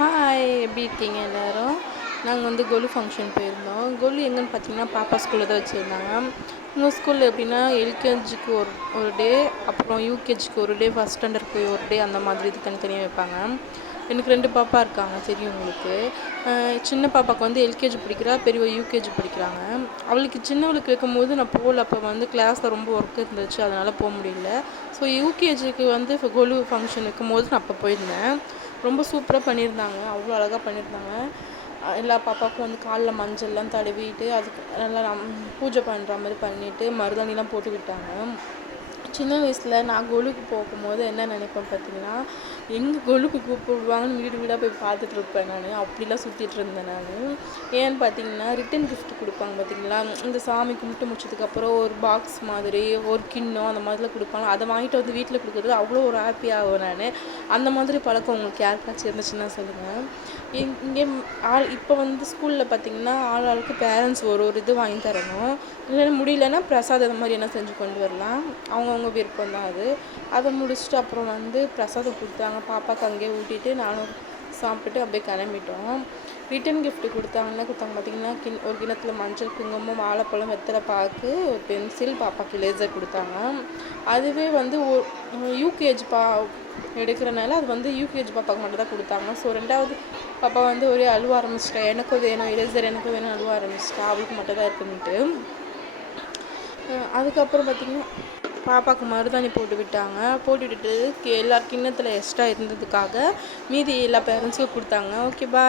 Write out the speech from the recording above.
Hi, எப்படி இருக்கீங்க எல்லாரும்? நாங்கள் வந்து கொலு ஃபங்க்ஷன் போயிருந்தோம். கொலு எங்கேன்னு பார்த்தீங்கன்னா, பாப்பா ஸ்கூலில் தான் வச்சுருந்தாங்க. உங்கள் ஸ்கூலில் எப்படின்னா எல்கேஜிக்கு ஒரு ஒரு டே, அப்புறம் யூகேஜிக்கு ஒரு டே, ஃபஸ்ட் ஸ்டாண்டர்டுக்கு ஒரு டே, அந்த மாதிரி இது தனித்தனியாக வைப்பாங்க. எனக்கு 2 பாப்பா இருக்காங்க, தெரியும் உங்களுக்கு. சின்ன பாப்பாவுக்கு வந்து எல்கேஜி படிக்கிறா, பெரியவ யூகேஜி படிக்கிறாங்க. அவளுக்கு சின்னவளுக்கு வைக்கும்போது நான் போகல. அப்போ வந்து கிளாஸில் ரொம்ப ஒர்க் இருந்துச்சு, அதனால் போக முடியல. ஸோ யூகேஜிக்கு வந்து இப்போ கொலு ஃபங்க்ஷன் வைக்கும்போது நான் அப்போ போயிருந்தேன். ரொம்ப சூப்பராக பண்ணியிருந்தாங்க, அவ்வளோ அழகாக பண்ணியிருந்தாங்க. எல்லா பாப்பாவுக்கும் வந்து காலில் மஞ்சள்லாம் தடவிட்டு அதுக்கு நல்லா பூஜை பண்ணுற மாதிரி பண்ணிவிட்டு மருதாணிலாம் போட்டு விட்டாங்க. சின்ன வயசில் நான் கொலுக்கு போகும்போது என்ன நினைப்பேன் பார்த்தீங்கன்னா, எங்கே கொலுக்கு கூப்பிடுவாங்கன்னு வீடு வீடாக போய் பார்த்துட்டு இருப்பேன். நான் அப்படிலாம் சுற்றிட்டு இருந்தேன். நான் ஏன்னு பார்த்தீங்கன்னா, ரிட்டன் கிஃப்ட் கொடுப்பாங்க பார்த்தீங்களா, இந்த சாமி கும்பிட்டு முடிச்சதுக்கப்புறம் ஒரு பாக்ஸ் மாதிரி ஒரு கிண்ணம் அந்த மாதிரிலாம் கொடுப்பாங்க. அதை வாங்கிட்டு வந்து வீட்டில் கொடுக்குறது அவ்வளோ ஒரு ஹாப்பியாகும். நான் அந்த மாதிரி பழக்கம் உங்களுக்கு யாருக்காச்சும் இருந்துச்சுன்னா சொல்லுங்கள். இங்கே இப்போ வந்து ஸ்கூலில் பார்த்தீங்கன்னா ஆளுக்கு பேரண்ட்ஸ் ஒரு ஒரு இது வாங்கி தரணும். இல்லைன்னா முடியலன்னா பிரசாதம் இந்த மாதிரி என்ன செஞ்சு கொண்டு வரலாம், அவங்கவுங்க விருப்பம் தான் அது. அதை முடிச்சுட்டு அப்புறம் வந்து பிரசாதம் கொடுத்தாங்க. பாப்பாவுக்கு அங்கேயே ஊட்டிட்டு நானும் சாப்பிட்டுட்டு அப்படியே கிளம்பிட்டோம். ரிட்டன் கிஃப்ட் கொடுத்தாங்கன்னா பார்த்தீங்கன்னா ஒரு கிணத்துல மஞ்சள், குங்குமம், வாழைப்பழம், வெத்தலை பாக்கு, ஒரு பென்சில், பாப்பாவுக்கு லேசர் கொடுத்தாங்க. அதுவே வந்து யூகேஜி எடுக்கிறனால அது வந்து யூகேஜி பாப்பாவுக்கு மட்டும் தான் கொடுத்தாங்க. ஸோ 2வது பாப்பா வந்து ஒரே அழுவ ஆரம்பிச்சிட்டா, எனக்கும் வேணும் எரேசர், எனக்கும் வேணும் அழுவ ஆரம்பிச்சிட்டா. அவளுக்கு மட்டும் தான் இருக்குன்ட்டு. அதுக்கப்புறம் பார்த்திங்கன்னா பாப்பாவுக்கு மருதாணி போட்டு விட்டாங்க. போட்டு விட்டுட்டு எல்லா கிண்ணத்தில் எக்ஸ்ட்ரா இருந்ததுக்காக மீதி எல்லா பேரண்ட்ஸுக்கும் கொடுத்தாங்க. ஓகே, பாய்.